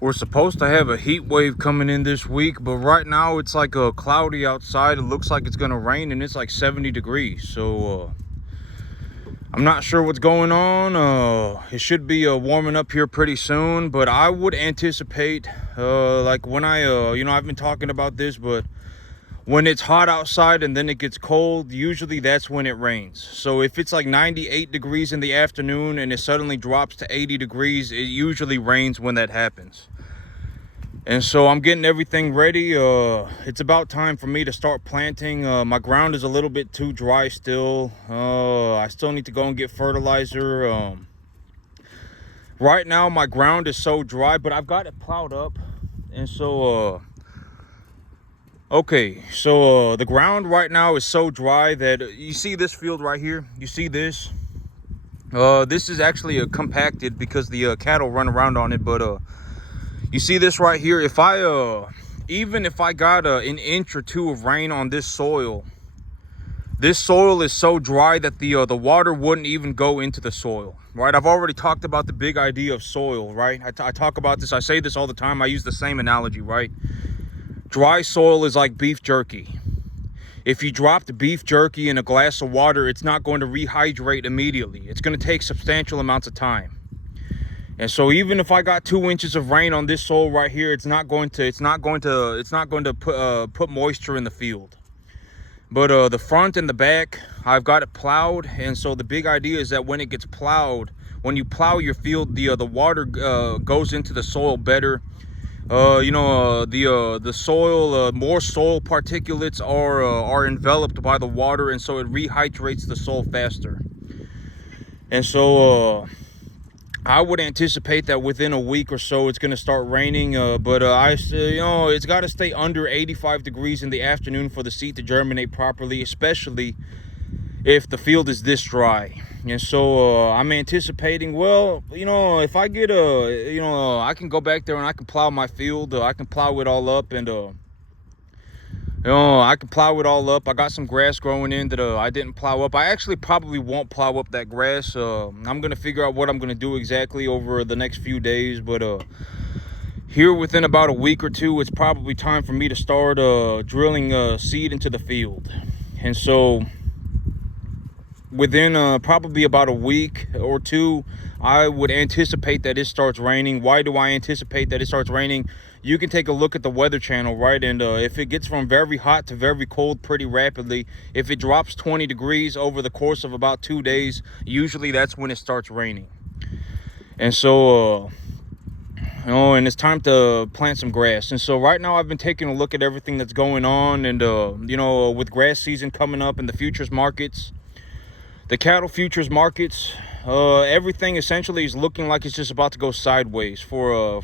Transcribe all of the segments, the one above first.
We're supposed to have a heat wave coming in this week, but right now it's like cloudy outside. It looks like it's gonna rain, and it's like 70 degrees. So I'm not sure what's going on. It should be warming up here pretty soon, but I would anticipate, like when I've been talking about this, but when it's hot outside and then it gets cold, usually that's when it rains. So if it's like 98 degrees in the afternoon and it suddenly drops to 80 degrees, it usually rains when that happens. And so I'm getting everything ready. It's about time for me to start planting. My ground is a little bit too dry still. I still need to go and get fertilizer. Right now my ground is so dry, but I've got it plowed up. And so okay, so the ground right now is so dry that you see this field right here. You see this? This is actually compacted because the cattle run around on it. But you see this right here? If I even if I got an inch or two of rain on this soil is so dry that the water wouldn't even go into the soil. Right? I've already talked about the big idea of soil. Right? I talk about this. I say this all the time. I use the same analogy. Right? Dry soil is like beef jerky. If you drop the beef jerky in a glass of water, it's not going to rehydrate immediately. It's going to take substantial amounts of time. And so even if I got 2 inches of rain on this soil right here, it's not going to put moisture in the field. But the front and the back, I've got it plowed. And so the big idea is that when it gets plowed, when you plow your field, the water goes into the soil better. The soil, more soil particulates are enveloped by the water, and so it rehydrates the soil faster. And so I would anticipate that within a week or so it's going to start raining. But it's got to stay under 85 degrees in the afternoon for the seed to germinate properly, especially if the field is this dry. And so I'm anticipating, well, if I get I can go back there and I can plow my field. I can plow it all up, and I can plow it all up. I got some grass growing in that I didn't plow up. I actually probably won't plow up that grass. I'm gonna figure out what I'm gonna do exactly over the next few days. But here within about a week or two, it's probably time for me to start drilling seed into the field. And so within probably about a week or two, I would anticipate that it starts raining. Why do I anticipate that it starts raining? You can take a look at the Weather Channel, right? And if it gets from very hot to very cold pretty rapidly, if it drops 20 degrees over the course of about 2 days, usually that's when it starts raining. And so and it's time to plant some grass. And so right now I've been taking a look at everything that's going on, and with grass season coming up in the futures markets, the cattle futures markets, everything essentially is looking like it's just about to go sideways for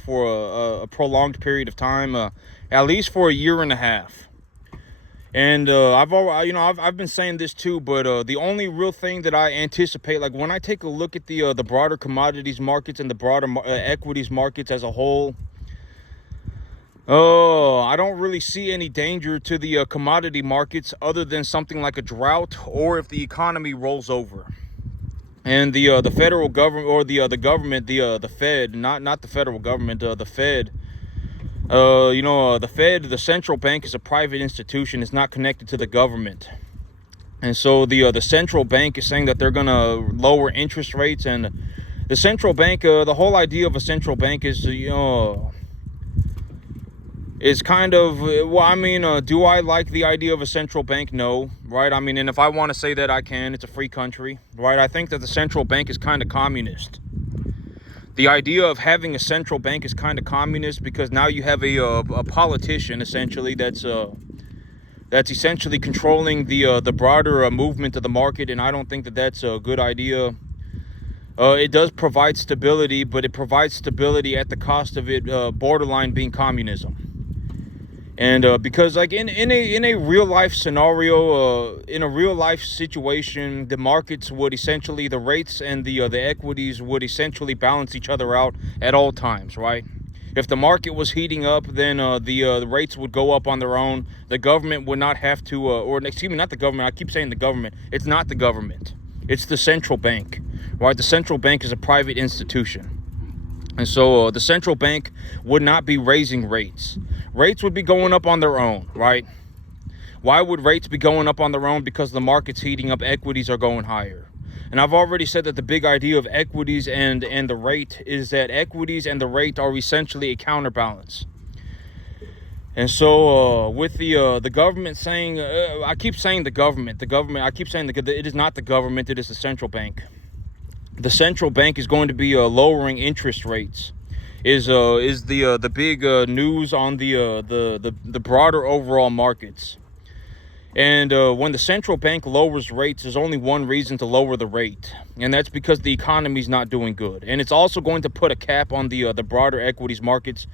a prolonged period of time, at least for a year and a half. And I've been saying this too, but the only real thing that I anticipate, like when I take a look at the broader commodities markets and the broader equities markets as a whole, I don't really see any danger to the commodity markets other than something like a drought, or if the economy rolls over. And the federal government, or the government, the Fed, not the federal government, the Fed. The Fed, the central bank, is a private institution. It's not connected to the government. And so the central bank is saying that they're gonna lower interest rates. And the central bank, the whole idea of a central bank is is kind of, do I like the idea of a central bank? No, right? And if I want to say that, I can. It's a free country, right? I think that the central bank is kind of communist. The idea of having a central bank is kind of communist, because now you have a politician essentially that's essentially controlling the broader movement of the market, and I don't think that that's a good idea. It does provide stability, but it provides stability at the cost of it borderline being communism. And because, like, in a real life scenario, in a real life situation, the markets would essentially, the rates and the equities would essentially balance each other out at all times, right? If the market was heating up, then the rates would go up on their own. The government would not have to, not the government. I keep saying the government. It's not the government. It's the central bank, right? The central bank is a private institution. And so the central bank would not be raising rates. Rates would be going up on their own, right? Why would rates be going up on their own? Because the market's heating up, equities are going higher. And I've already said that the big idea of equities and the rate is that equities and the rate are essentially a counterbalance. And so with the government saying, I keep saying the government, I keep saying it is not the government, it is the central bank. The central bank is going to be lowering interest rates. Is the big news on the broader overall markets. And when the central bank lowers rates, there's only one reason to lower the rate, and that's because the economy's not doing good. And it's also going to put a cap on the broader equities markets.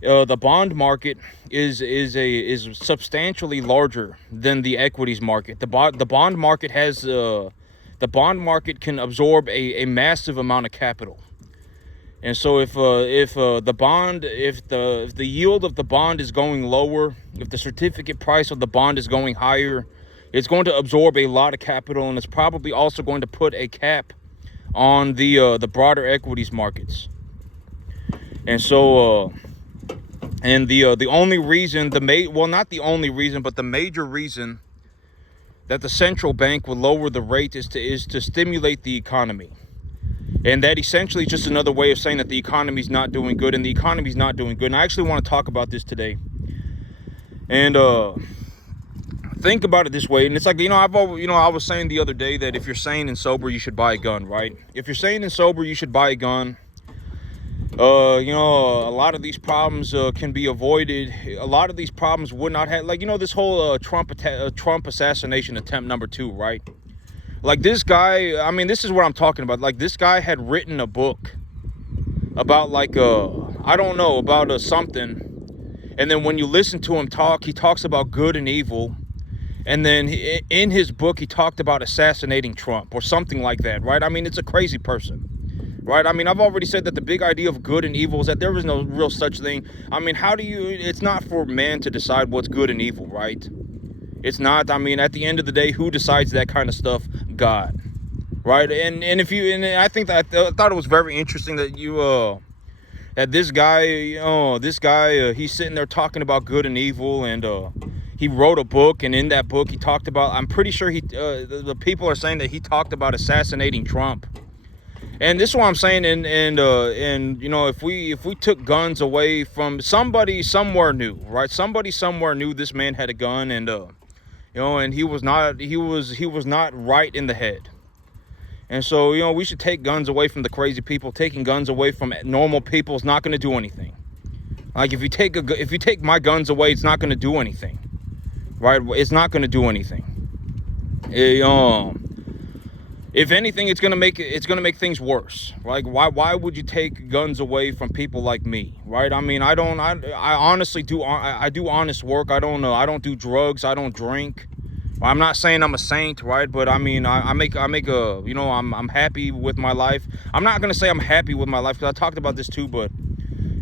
The bond market is substantially larger than the equities market. The bond market has the bond market can absorb a massive amount of capital. And so if the yield of the bond is going lower, if the certificate price of the bond is going higher, it's going to absorb a lot of capital, and it's probably also going to put a cap on the broader equities markets. And so and the only reason, not the only reason, but the major reason that the central bank will lower the rate is to stimulate the economy. And that essentially is just another way of saying that the economy's not doing good, and the economy's not doing good. And I actually want to talk about this today. And think about it this way. And it's like, I was saying the other day that if you're sane and sober, you should buy a gun, right? If you're sane and sober, you should buy a gun. A lot of these problems can be avoided. A lot of these problems would not have, this whole Trump assassination attempt #2, right? Like this guy, this is what I'm talking about. Like this guy had written a book about about something. And then when you listen to him talk, he talks about good and evil. And then in his book, he talked about assassinating Trump or something like that, right? It's a crazy person, right? I've already said that the big idea of good and evil is that there is no real such thing. It's not for man to decide what's good and evil, right? It's not. At the end of the day, who decides that kind of stuff? God, right? And I think that I thought it was very interesting that that this guy, he's sitting there talking about good and evil, and he wrote a book, and in that book he talked about. I'm pretty sure the people are saying that he talked about assassinating Trump. And this is what I'm saying. And if we took guns away from somebody somewhere new, right? Somebody somewhere knew this man had a gun, and and he was not right in the head. And so, we should take guns away from the crazy people. Taking guns away from normal people is not going to do anything. Like if you take my guns away, it's not going to do anything, right? It's not going to do anything. If anything, it's going to make things worse. Like why would you take guns away from people like me, right? I honestly do. I do honest work. I don't do drugs. I don't drink. I'm not saying I'm a saint, right? But I make I'm happy with my life. I'm not gonna say I'm happy with my life because I talked about this too. But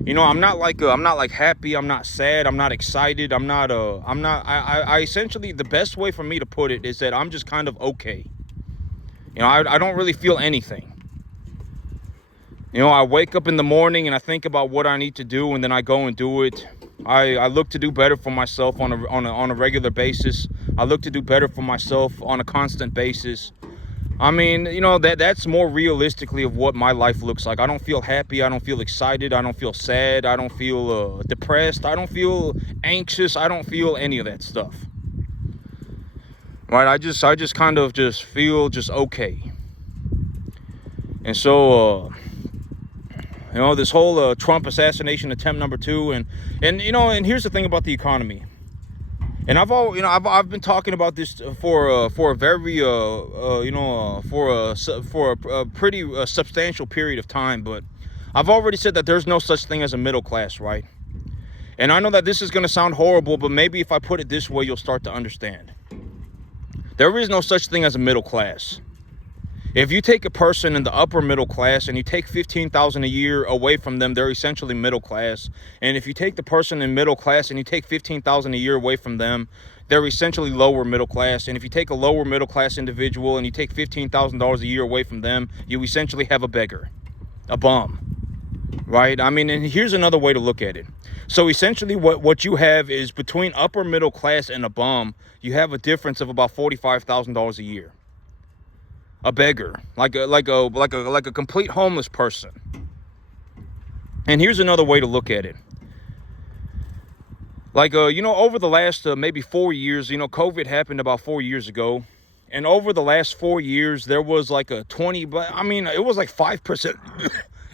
I'm not like happy. I'm not sad. I'm not excited. I essentially, the best way for me to put it is that I'm just kind of okay. I don't really feel anything. I wake up in the morning and I think about what I need to do, and then I go and do it. I look to do better for myself on a regular basis. I look to do better for myself on a constant basis. That's more realistically of what my life looks like. I don't feel happy. I don't feel excited. I don't feel sad. I don't feel depressed. I don't feel anxious. I don't feel any of that stuff. Right, I just kind of just feel just okay. And so this whole Trump assassination attempt #2, and here's the thing about the economy. And I've been talking about this for a very for a pretty substantial period of time, but I've already said that there's no such thing as a middle class, right? And I know that this is going to sound horrible, but maybe if I put it this way, you'll start to understand. There is no such thing as a middle class. If you take a person in the upper middle class and you take $15,000 a year away from them, they're essentially middle class. And if you take the person in middle class and you take $15,000 a year away from them, they're essentially lower middle class. And if you take a lower middle class individual and you take $15,000 a year away from them, you essentially have a beggar, a bum. right? I mean, and here's another way to look at it. So essentially what you have is between upper middle class and a bum, you have a difference of about $45,000 a year. A beggar, like a complete homeless person. And here's another way to look at it. Like, over the last maybe 4 years, COVID happened about 4 years ago. And over the last 4 years, there was like a 20, but I mean, it was like 5%.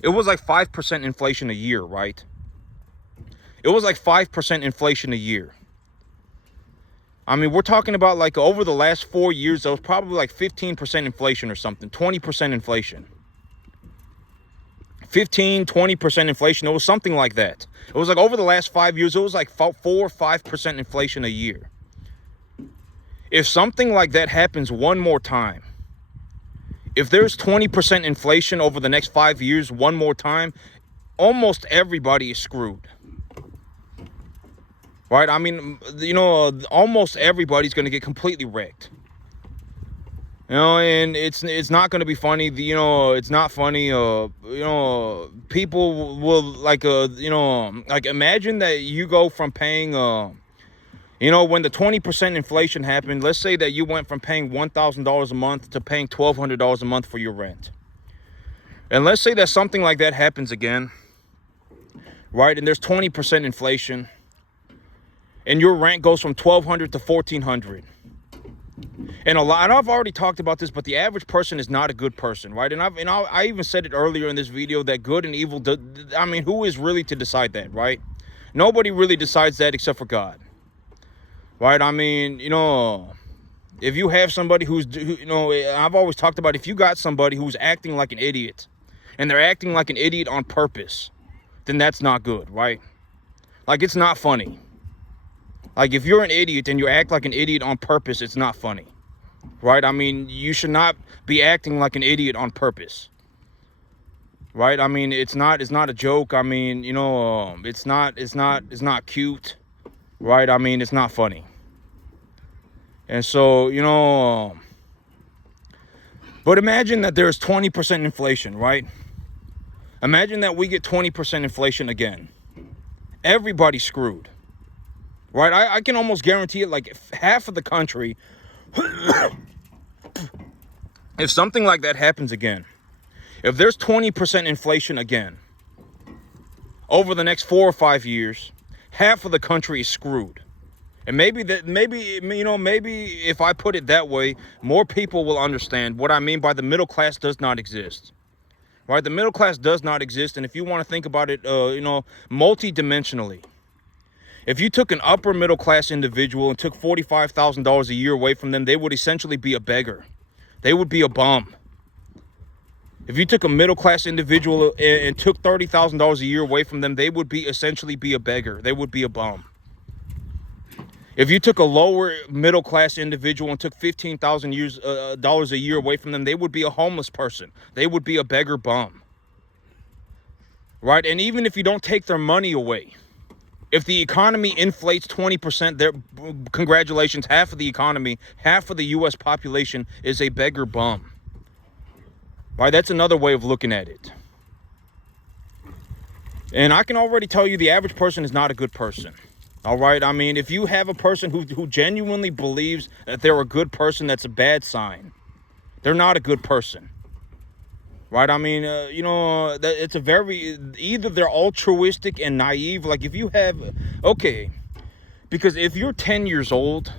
It was like 5% inflation a year, right? It was like 5% inflation a year. I mean, we're talking about like over the last 4 years, there was probably like 15% inflation or something, 20% inflation. 15-20% inflation. It was something like that. It was like over the last 5 years, it was like 4 or 5% inflation a year. If something like that happens one more time, if there's 20% inflation over the next 5 years one more time, almost everybody is screwed. Right? I mean, almost everybody's going to get completely wrecked. And it's not going to be funny. It's not funny. People will like imagine that you go from paying, when the 20% inflation happened, let's say that you went from paying $1,000 a month to paying $1,200 a month for your rent. And let's say that something like that happens again, right? And there's 20% inflation and your rent goes from $1,200 to $1,400. And I've already talked about this, but the average person is not a good person, right? And I even said it earlier in this video that good and evil, I mean, who is really to decide that, right? Nobody really decides that except for God, right? I mean, if you have somebody I've always talked about, if you got somebody who's acting like an idiot and they're acting like an idiot on purpose, then that's not good, right? Like, it's not funny. Like, if you're an idiot and you act like an idiot on purpose, it's not funny, right? I mean, you should not be acting like an idiot on purpose, right? I mean, it's not a joke. I mean, it's not cute, right? I mean, it's not funny. And so, but imagine that there's 20% inflation, right? Imagine that we get 20% inflation again. Everybody's screwed. Right, I can almost guarantee it, like half of the country, if something like that happens again, if there's 20% inflation again, over the next 4 or 5 years, half of the country is screwed. And maybe if I put it that way, more people will understand what I mean by the middle class does not exist. Right, the middle class does not exist, and if you want to think about it, multi-dimensionally. If you took an upper middle class individual and took $45,000 a year away from them, they would essentially be a beggar. They would be a bum. If you took a middle class individual and took $30,000 a year away from them, they would essentially be a beggar. They would be a bum. If you took a lower middle class individual and took $15,000 a year away from them, they would be a homeless person. They would be a beggar bum. Right? And even if you don't take their money away, if the economy inflates 20%, congratulations, half of the economy, half of the U.S. population is a beggar bum. Right? That's another way of looking at it. And I can already tell you the average person is not a good person. All right? I mean, if you have a person who genuinely believes that they're a good person, that's a bad sign. They're not a good person. Right? I mean, it's either they're altruistic and naive. Like, if you have, okay, because if you're 10 years old,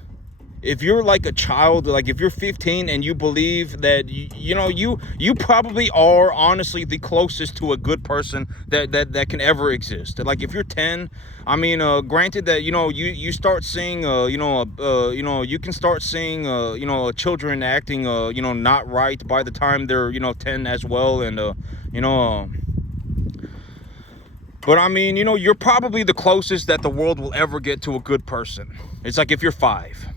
if you're like a child, like if you're 15 and you believe that, you probably are honestly the closest to a good person that can ever exist. Like, if you're 10, I mean, granted that, you start seeing, you can start seeing, children acting, not right by the time they're, 10 as well. And, but I mean, you're probably the closest that the world will ever get to a good person. It's like if you're 5.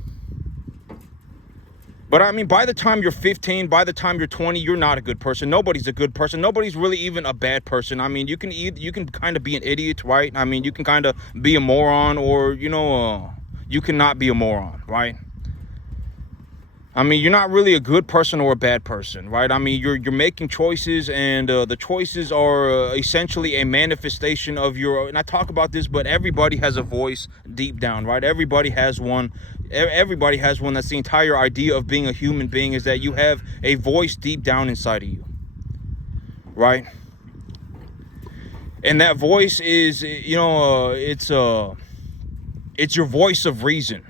But I mean, by the time you're 15, by the time you're 20, you're not a good person. Nobody's a good person. Nobody's really even a bad person. I mean, you can kind of be an idiot, right? I mean, you can kind of be a moron, or, you cannot be a moron, right? I mean, you're not really a good person or a bad person, right? I mean, you're making choices, and the choices are essentially a manifestation of your. And I talk about this, but everybody has a voice deep down, right? Everybody has one. Everybody has one. That's the entire idea of being a human being, is that you have a voice deep down inside of you, right? And that voice is, it's your voice of reason.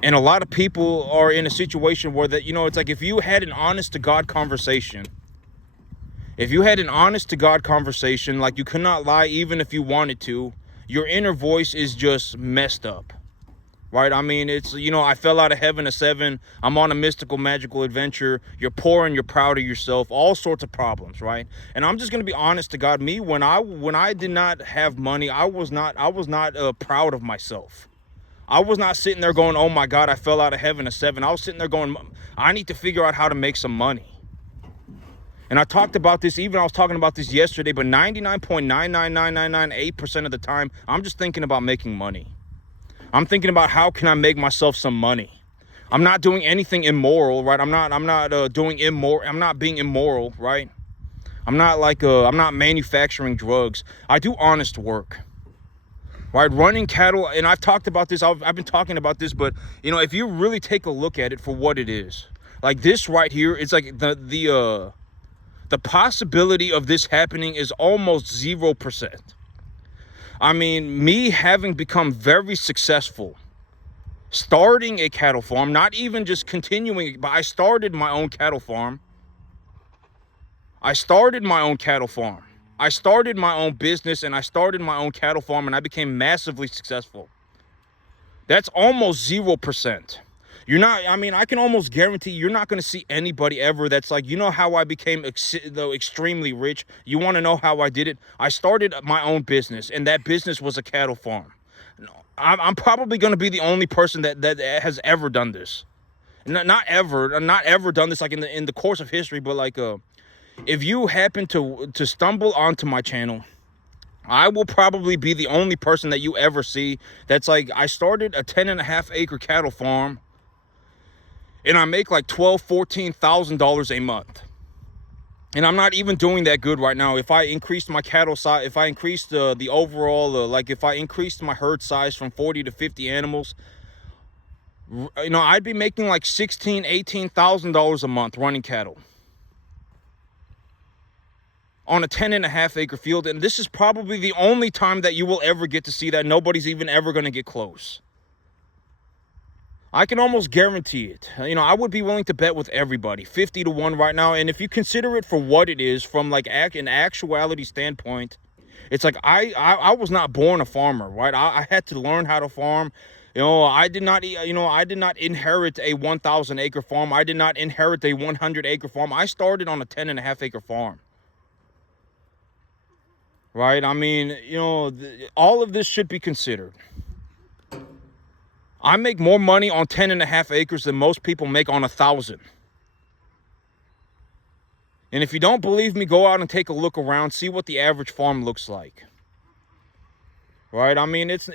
And a lot of people are in a situation where that, it's like, if you had an honest to God conversation, like you could not lie even if you wanted to, your inner voice is just messed up, right? I mean, it's, I fell out of heaven at 7. I'm on a mystical, magical adventure. You're poor and you're proud of yourself. All sorts of problems, right? And I'm just going to be honest to God. Me, when I did not have money, I was not proud of myself. I was not sitting there going, oh my God, I fell out of heaven at 7. I was sitting there going, I need to figure out how to make some money. And I talked about this, I was talking about this yesterday, but 99.99998% of the time, I'm just thinking about making money. I'm thinking about how can I make myself some money. I'm not doing anything immoral, right? I'm not being immoral, right? I'm not manufacturing drugs. I do honest work. Right, running cattle, and I've talked about this, I've been talking about this, but if you really take a look at it for what it is, like this right here, it's like the possibility of this happening is almost 0%. I mean, me having become very successful, starting a cattle farm, not even just continuing, but I started my own cattle farm. I started my own business, and I started my own cattle farm, and I became massively successful. That's almost 0%. I can almost guarantee you're not going to see anybody ever that's like, how I became extremely rich. You want to know how I did it? I started my own business, and that business was a cattle farm. I'm probably going to be the only person that has ever done this. Not ever done this like in the course of history, but like if you happen to stumble onto my channel, I will probably be the only person that you ever see that's like, I started a 10.5 acre cattle farm, and I make like $12,000-$14,000 a month. And I'm not even doing that good right now. If I increased my cattle size, if I increased the overall, if I increased my herd size from 40 to 50 animals, I'd be making like $16,000-$18,000 a month running cattle on a 10.5 acre field. And this is probably the only time that you will ever get to see that. Nobody's even ever going to get close. I can almost guarantee it. I would be willing to bet with everybody 50-1 right now. And if you consider it for what it is, from like an actuality standpoint, it's like I was not born a farmer, right? I had to learn how to farm. I did not inherit a 1,000 acre farm. I did not inherit a 100 acre farm. I started on a 10.5 acre farm. Right? I mean, all of this should be considered. I make more money on 10.5 acres than most people make on 1,000. And if you don't believe me, go out and take a look around, see what the average farm looks like. Right? I mean, it's,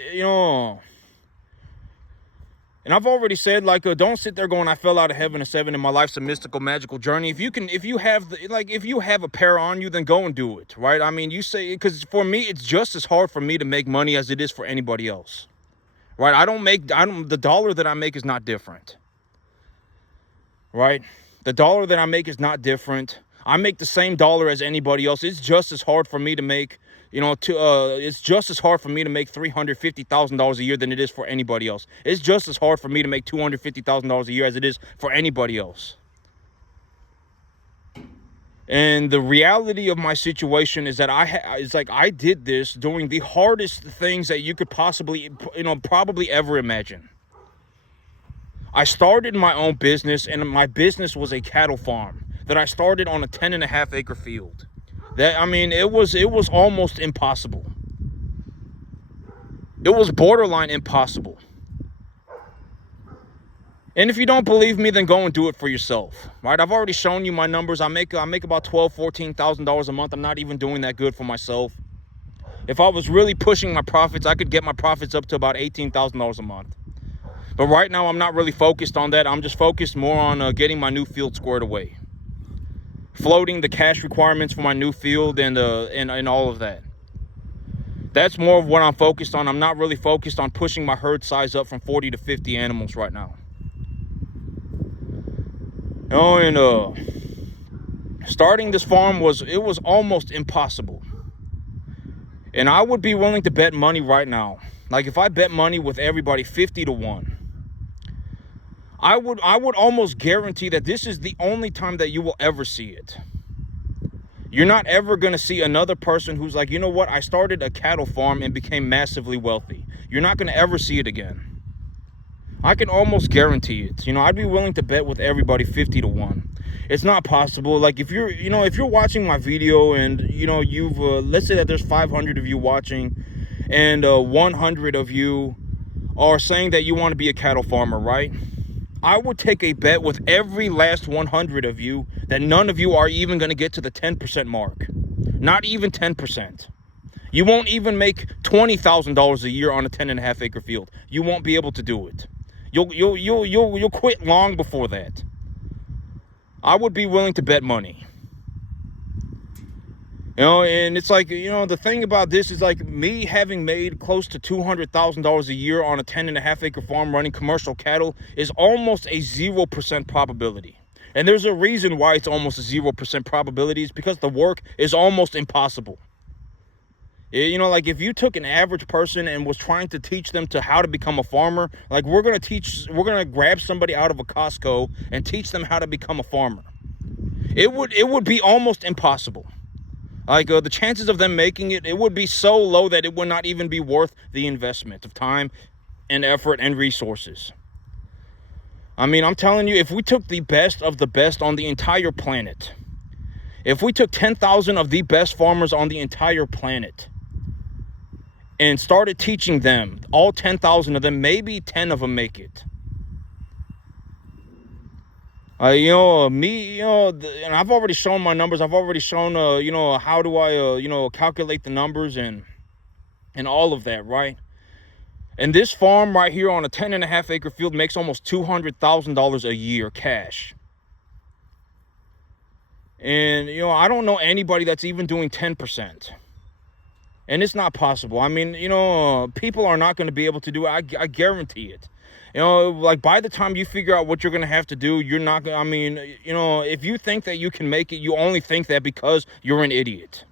and I've already said, like, don't sit there going, I fell out of heaven at 7 and my life's a mystical, magical journey. If you have a pair on you, then go and do it, right? I mean, because for me, it's just as hard for me to make money as it is for anybody else, right? The dollar that I make is not different, right? The dollar that I make is not different. I make the same dollar as anybody else. It's just as hard for me to make, it's just as hard for me to make $350,000 a year than it is for anybody else. It's just as hard for me to make $250,000 a year as it is for anybody else. And the reality of my situation is that I did this doing the hardest things that you could possibly, probably ever imagine. I started my own business, and my business was a cattle farm that I started on a 10.5 acre field. It was almost impossible. It was borderline impossible. And if you don't believe me, then go and do it for yourself, right? I've already shown you my numbers. I make about $12,000-$14,000 a month. I'm not even doing that good for myself. If I was really pushing my profits, I could get my profits up to about $18,000 a month. But right now, I'm not really focused on that. I'm just focused more on getting my new field squared away. Floating the cash requirements for my new field and all of that. That's more of what I'm focused on. I'm not really focused on pushing my herd size up from 40 to 50 animals right now. Starting this farm was almost impossible. And I would be willing to bet money right now. Like if I bet money with everybody 50 to 1, I would almost guarantee that this is the only time that you will ever see it. You're not ever going to see another person who's like, you know what, I started a cattle farm and became massively wealthy. You're not going to ever see it again. I can almost guarantee it. I'd be willing to bet with everybody 50 to 1. It's not possible. Like if you're watching my video and, you've, let's say that there's 500 of you watching and 100 of you are saying that you want to be a cattle farmer, right? I would take a bet with every last 100 of you that none of you are even going to get to the 10% mark. Not even 10%. You won't even make $20,000 a year on a 10.5 acre field. You won't be able to do it. You'll quit long before that. I would be willing to bet money. And it's like, the thing about this is like me having made close to $200,000 a year on a 10.5 acre farm running commercial cattle is almost a 0% probability. And there's a reason why it's almost a 0% probability. It's because the work is almost impossible. Like if you took an average person and was trying to teach them to how to become a farmer, like we're going to grab somebody out of a Costco and teach them how to become a farmer. It would be almost impossible. Like the chances of them making it would be so low that it would not even be worth the investment of time and effort and resources. I mean, I'm telling you, if we took the best of the best on the entire planet, if we took 10,000 of the best farmers on the entire planet and started teaching them, all 10,000 of them, maybe 10 of them make it. And I've already shown my numbers. I've already shown, how do I, calculate the numbers and all of that, right? And this farm right here on a 10.5 acre field makes almost $200,000 a year cash. And, I don't know anybody that's even doing 10%. And it's not possible. I mean, people are not going to be able to do it. I guarantee it. Like by the time you figure out what you're going to have to do, you're not going to, I mean, if you think that you can make it, you only think that because you're an idiot.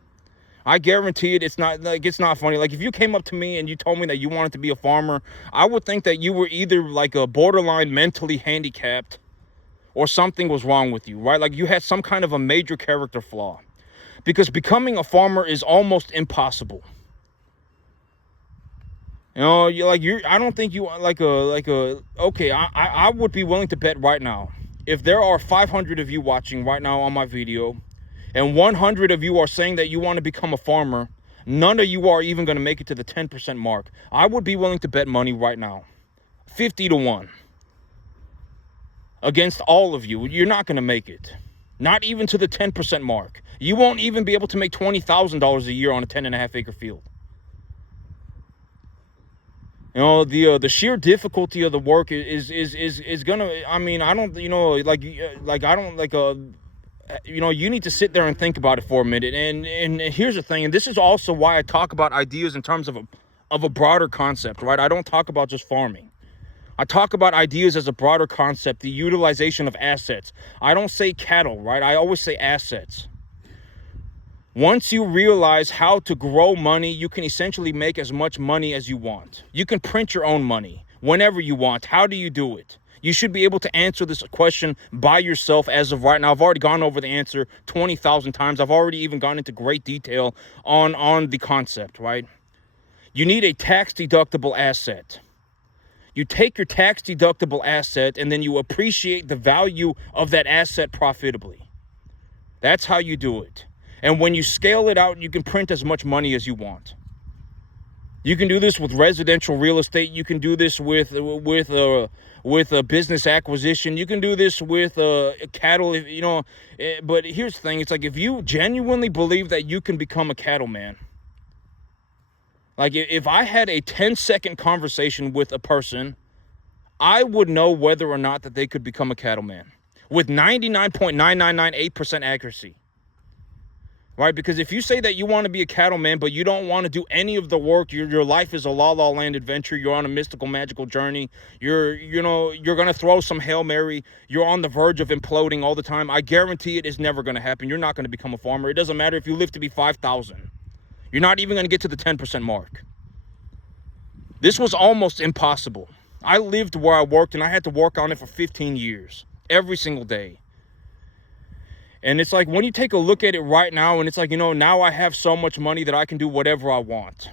I guarantee it. It's not funny. Like if you came up to me and you told me that you wanted to be a farmer, I would think that you were either like a borderline mentally handicapped or something was wrong with you, right? Like you had some kind of a major character flaw, because becoming a farmer is almost impossible. I don't think you okay, I would be willing to bet right now, if there are 500 of you watching right now on my video, and 100 of you are saying that you want to become a farmer, none of you are even going to make it to the 10% mark. I would be willing to bet money right now, 50 to 1, against all of you. You're not going to make it. Not even to the 10% mark. You won't even be able to make $20,000 a year on a 10.5 acre field. The sheer difficulty of the work is gonna, I mean, I don't, I don't you need to sit there and think about it for a minute. And here's the thing, and this is also why I talk about ideas in terms of a broader concept, right? I don't talk about just farming. I talk about ideas as a broader concept, the utilization of assets. I don't say cattle, right? I always say assets. Once you realize how to grow money, you can essentially make as much money as you want. You can print your own money whenever you want. How do you do it? You should be able to answer this question by yourself as of right now. I've already gone over the answer 20,000 times. I've already even gone into great detail on the concept, right? You need a tax-deductible asset. You take your tax-deductible asset and then you appreciate the value of that asset profitably. That's how you do it. And when you scale it out, you can print as much money as you want. You can do this with residential real estate. You can do this with a business acquisition. You can do this with cattle. But here's the thing: it's like if you genuinely believe that you can become a cattleman. Like if I had a 10-second conversation with a person, I would know whether or not that they could become a cattleman with 99.9998% accuracy. Right? Because if you say that you want to be a cattleman, but you don't want to do any of the work, your life is a La La Land adventure, you're on a mystical, magical journey, you're going to throw some Hail Mary, you're on the verge of imploding all the time, I guarantee it is never going to happen. You're not going to become a farmer. It doesn't matter if you live to be 5,000. You're not even going to get to the 10% mark. This was almost impossible. I lived where I worked, and I had to work on it for 15 years, every single day. And it's like, when you take a look at it right now, and it's like, now I have so much money that I can do whatever I want,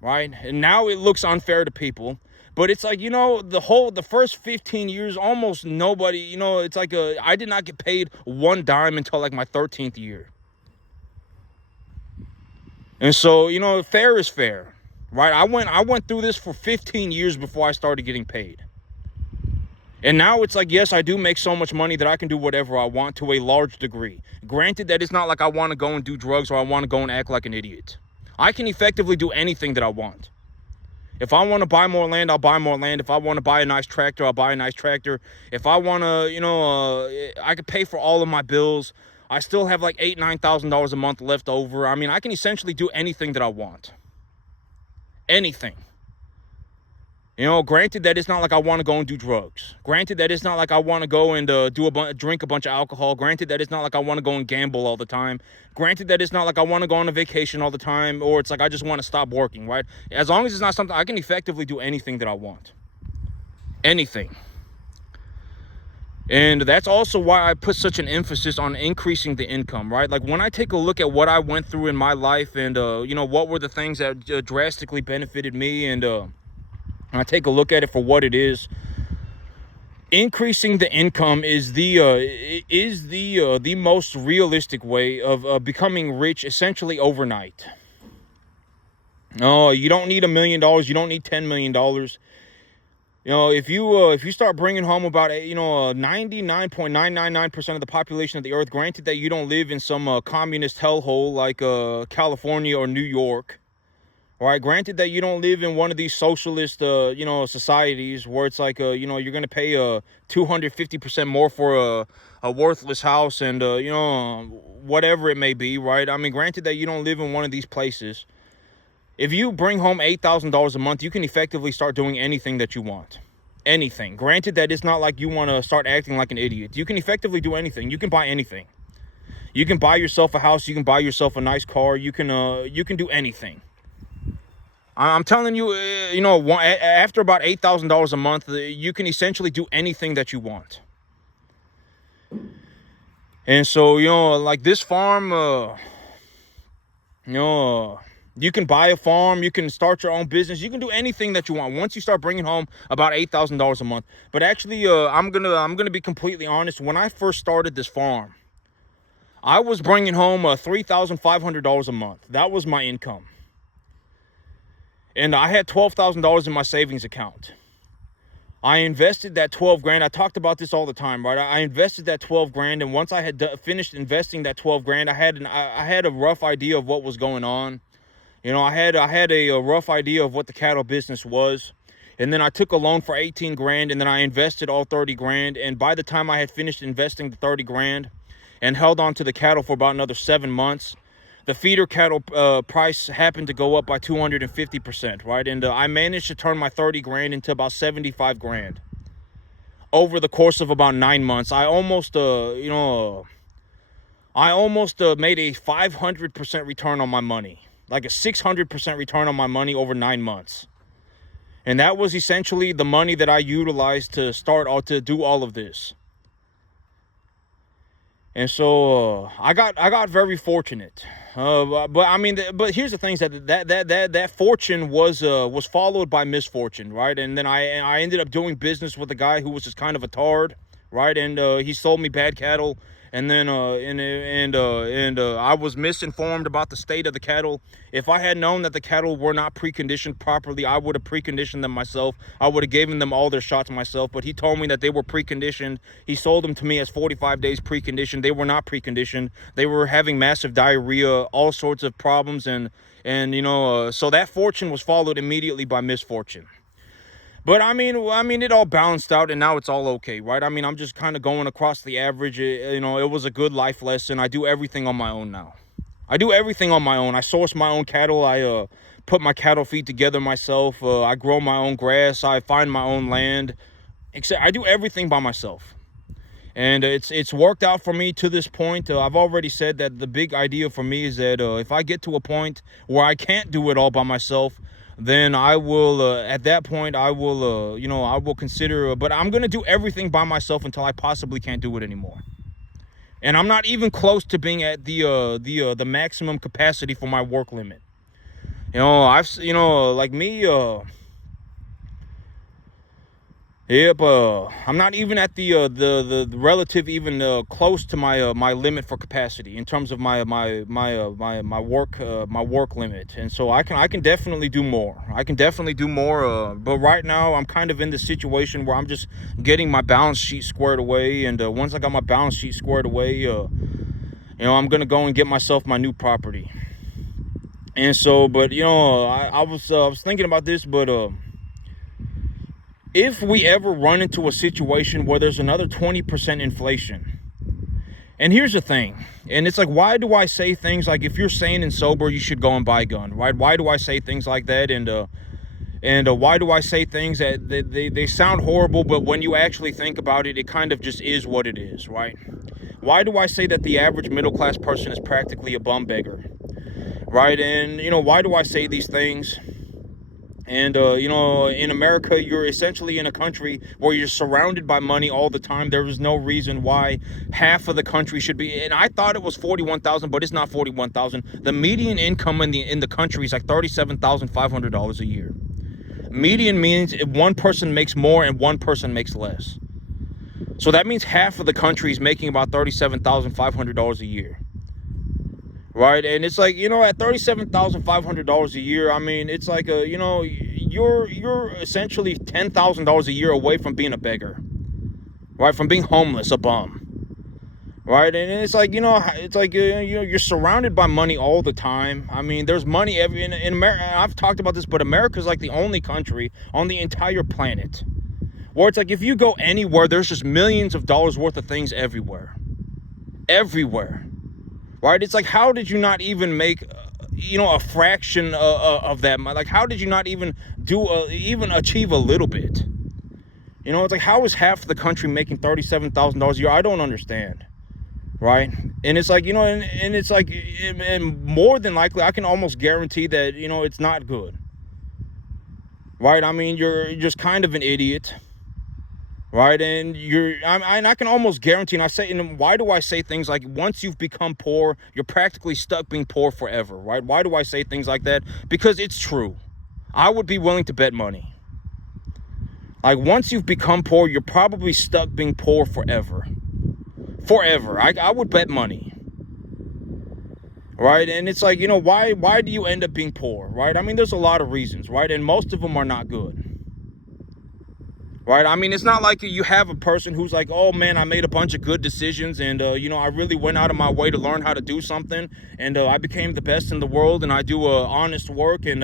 right? And now it looks unfair to people, but it's like, the first 15 years, almost nobody, it's like, I did not get paid one dime until like my 13th year. And so, fair is fair, right? I went through this for 15 years before I started getting paid. And now it's like, yes, I do make so much money that I can do whatever I want to a large degree. Granted that it's not like I want to go and do drugs or I want to go and act like an idiot. I can effectively do anything that I want. If I want to buy more land, I'll buy more land. If I want to buy a nice tractor, I'll buy a nice tractor. If I want to, I could pay for all of my bills. I still have like $8,000-9,000 a month left over. I mean, I can essentially do anything that I want. Anything. Granted that it's not like I want to go and do drugs. Granted that it's not like I want to go and drink a bunch of alcohol. Granted that it's not like I want to go and gamble all the time. Granted that it's not like I want to go on a vacation all the time, or it's like I just want to stop working, right? As long as it's not something, I can effectively do anything that I want. Anything. And that's also why I put such an emphasis on increasing the income, right? Like, when I take a look at what I went through in my life and, what were the things that drastically benefited me, and I take a look at it for what it is. Increasing the income is the most realistic way of becoming rich, essentially overnight. No, you don't need $1 million. You don't need $10 million. If you start bringing home about 99.999% of the population of the earth, granted that you don't live in some communist hellhole like California or New York. All right, granted that you don't live in one of these socialist, societies where it's like, you're going to pay 250% more for a worthless house and, whatever it may be, right? I mean, granted that you don't live in one of these places. If you bring home $8,000 a month, you can effectively start doing anything that you want. Anything. Granted that it's not like you want to start acting like an idiot. You can effectively do anything. You can buy anything. You can buy yourself a house. You can buy yourself a nice car. You can do anything. I'm telling you, after about $8,000 a month, you can essentially do anything that you want. And so, like this farm, you can buy a farm, you can start your own business, you can do anything that you want once you start bringing home about $8,000 a month. But actually, I'm gonna be completely honest. When I first started this farm, I was bringing home $3,500 a month. That was my income. And I had $12,000 in my savings account. I invested that 12 grand. I talked about this all the time, right? I invested that 12 grand. And once I had finished investing that 12 grand, I had a rough idea of what was going on. I had a rough idea of what the cattle business was. And then I took a loan for 18 grand and then I invested all 30 grand. And by the time I had finished investing the 30 grand and held on to the cattle for about another 7 months, the feeder cattle price happened to go up by 250%, right? And I managed to turn my 30 grand into about 75 grand over the course of about 9 months. I almost made a 500% return on my money, like a 600% return on my money over 9 months. And that was essentially the money that I utilized to to do all of this. And so I got very fortunate. But here's the thing: that fortune was followed by misfortune, right? And then I ended up doing business with a guy who was just kind of a tard, right? And he sold me bad cattle. And then I was misinformed about the state of the cattle. If I had known that the cattle were not preconditioned properly, I would have preconditioned them myself. I would have given them all their shots myself. But he told me that they were preconditioned. He sold them to me as 45 days preconditioned. They were not preconditioned. They were having massive diarrhea, all sorts of problems, so that fortune was followed immediately by misfortune. But I mean, it all balanced out, and now it's all okay, right? I mean, I'm just kind of going across the average. It was a good life lesson. I do everything on my own now. I do everything on my own. I source my own cattle. I put my cattle feed together myself. I grow my own grass. I find my own land. Except I do everything by myself. And it's worked out for me to this point. I've already said that the big idea for me is that if I get to a point where I can't do it all by myself, then I will, at that point, I will, I will consider, but I'm going to do everything by myself until I possibly can't do it anymore. And I'm not even close to being at the maximum capacity for my work limit. Like me, yep, I'm not even at the relative even close to my limit for capacity in terms of my work limit, and so I can definitely do more. I can definitely do more. But right now I'm kind of in the situation where I'm just getting my balance sheet squared away, and once I got my balance sheet squared away, I'm gonna go and get myself my new property. And so, but I was thinking about this, but if we ever run into a situation where there's another 20% inflation, and here's the thing, and it's like, why do I say things like, if you're sane and sober, you should go and buy a gun, right? Why do I say things like that? And why do I say things that they sound horrible, but when you actually think about it, it kind of just is what it is, right? Why do I say that the average middle class person is practically a bum beggar, right? And why do I say these things? And, in America, you're essentially in a country where you're surrounded by money all the time. There is no reason why half of the country should be. And I thought it was 41,000, but it's not 41,000. The median income in the country is like $37,500 a year. Median means if one person makes more and one person makes less. So that means half of the country is making about $37,500 a year. Right, and it's like, at $37,500 a year, I mean, it's like you're essentially $10,000 a year away from being a beggar, right? From being homeless, a bum, right? And it's like, you're surrounded by money all the time. I mean, there's money in America. I've talked about this, but America's like the only country on the entire planet where it's like, if you go anywhere, there's just millions of dollars worth of things everywhere. Right? It's like, how did you not even make, a fraction of that? Like, how did you not even even achieve a little bit? It's like, how is half the country making $37,000 a year? I don't understand. Right? And it's like, and it's like, and more than likely, I can almost guarantee that, it's not good. Right? I mean, you're just kind of an idiot. Right, and I can almost guarantee, and I say, and why do I say things like, once you've become poor, you're practically stuck being poor forever, right? Why do I say things like that? Because it's true. I would be willing to bet money. Like, once you've become poor, you're probably stuck being poor forever. Forever. I would bet money. Right, and it's like, why do you end up being poor, right? I mean, there's a lot of reasons, right? And most of them are not good. Right? I mean, it's not like you have a person who's like, oh man, I made a bunch of good decisions, and I really went out of my way to learn how to do something, and I became the best in the world, and I do honest work, and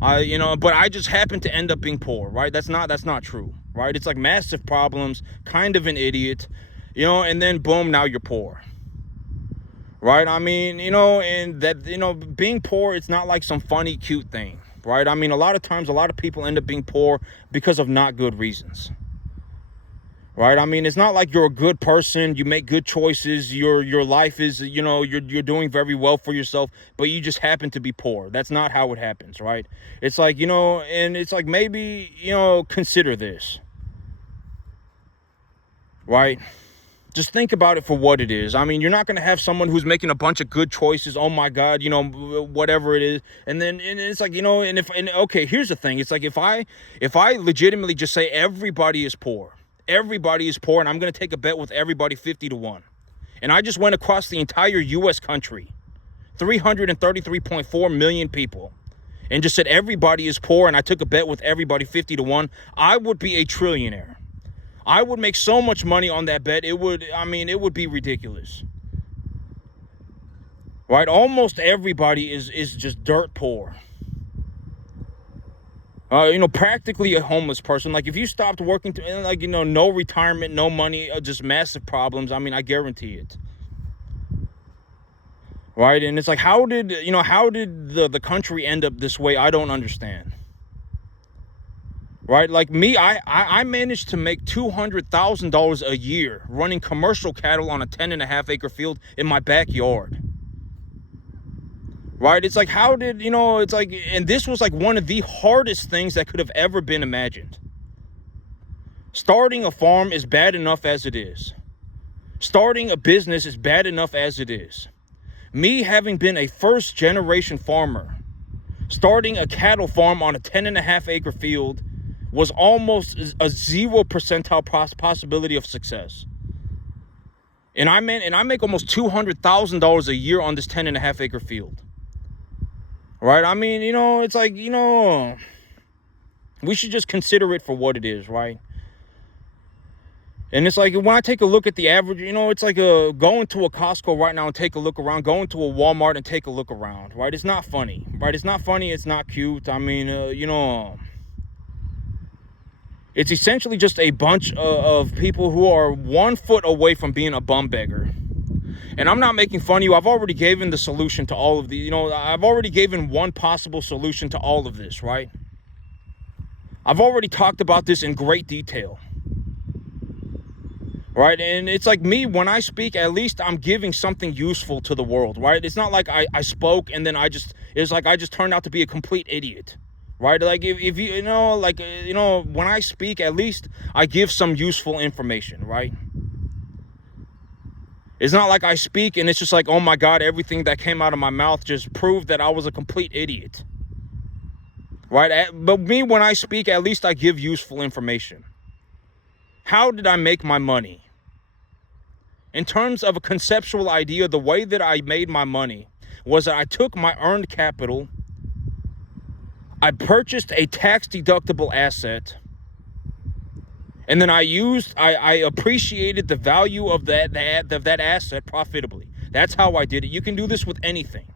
but I just happen to end up being poor, right? That's not true, right? It's like massive problems, kind of an idiot, and then boom, now you're poor. Right? I mean, and that, being poor, it's not like some funny, cute thing. Right? I mean, a lot of times, a lot of people end up being poor because of not good reasons. Right? I mean, it's not like you're a good person, you make good choices, your life is, you're doing very well for yourself, but you just happen to be poor. That's not how it happens, right? It's like, and it's like, maybe, consider this. Right? Just think about it for what it is. I mean, you're not going to have someone who's making a bunch of good choices. Oh my God, whatever it is. And it's like, okay, here's the thing. It's like, if I legitimately just say everybody is poor, and I'm going to take a bet with everybody 50-1. And I just went across the entire U.S. country, 333.4 million people, and just said everybody is poor, and I took a bet with everybody 50-1, I would be a trillionaire. I would make so much money on that bet. It would be ridiculous. Right? Almost everybody is just dirt poor. Practically a homeless person. Like, if you stopped working, no retirement, no money, just massive problems. I mean, I guarantee it. Right? And it's like, how did the country end up this way? I don't understand. Right? Like me, I managed to make $200,000 a year running commercial cattle on a 10.5-acre field in my backyard. Right? It's like, and this was like one of the hardest things that could have ever been imagined. Starting a farm is bad enough as it is. Starting a business is bad enough as it is. Me having been a first generation farmer, starting a cattle farm on a 10.5-acre field was almost a 0 percentile possibility of success. And I make almost $200,000 a year on this 10.5-acre field. Right? I mean, it's like, we should just consider it for what it is, right? And it's like, when I take a look at the average, it's like going to a Costco right now and take a look around, going to a Walmart and take a look around, right? It's not funny, right? It's not funny. It's not cute. I mean, it's essentially just a bunch of people who are 1 foot away from being a bum beggar. And I'm not making fun of you. I've already given the solution to all of the, I've already given one possible solution to all of this, right? I've already talked about this in great detail. Right? And it's like me, when I speak, at least I'm giving something useful to the world, right? It's not like I spoke and then I just turned out to be a complete idiot, right? Like if when I speak, at least I give some useful information, right? It's not like I speak and it's just like, oh my God, everything that came out of my mouth just proved that I was a complete idiot, right? But me, when I speak, at least I give useful information. How did I make my money? In terms of a conceptual idea, the way that I made my money was that I took my earned capital, I purchased a tax-deductible asset, and then I appreciated the value of that asset profitably. That's how I did it. You can do this with anything.